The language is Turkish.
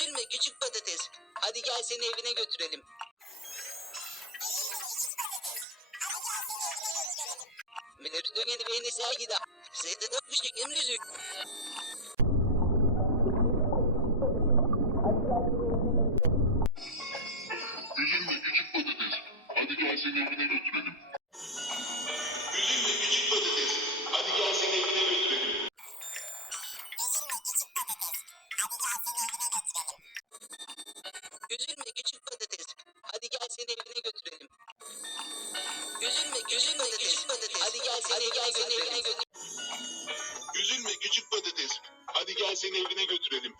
Üzülme küçük patates. Hadi gel seni evine götürelim. Menürdü yeni beni sergide. Size de tutmuştuk emrüzü. Üzülme küçük patates. Hadi gel seni evine götürelim. Üzülme küçük patates. Hadi gel seni evine götürelim. Üzülme küçük patates. Hadi gel seni evine götürelim. Üzülme küçük patates. Hadi gel seni evine götürelim. Üzülme küçük patates. Hadi gel seni evine götürelim.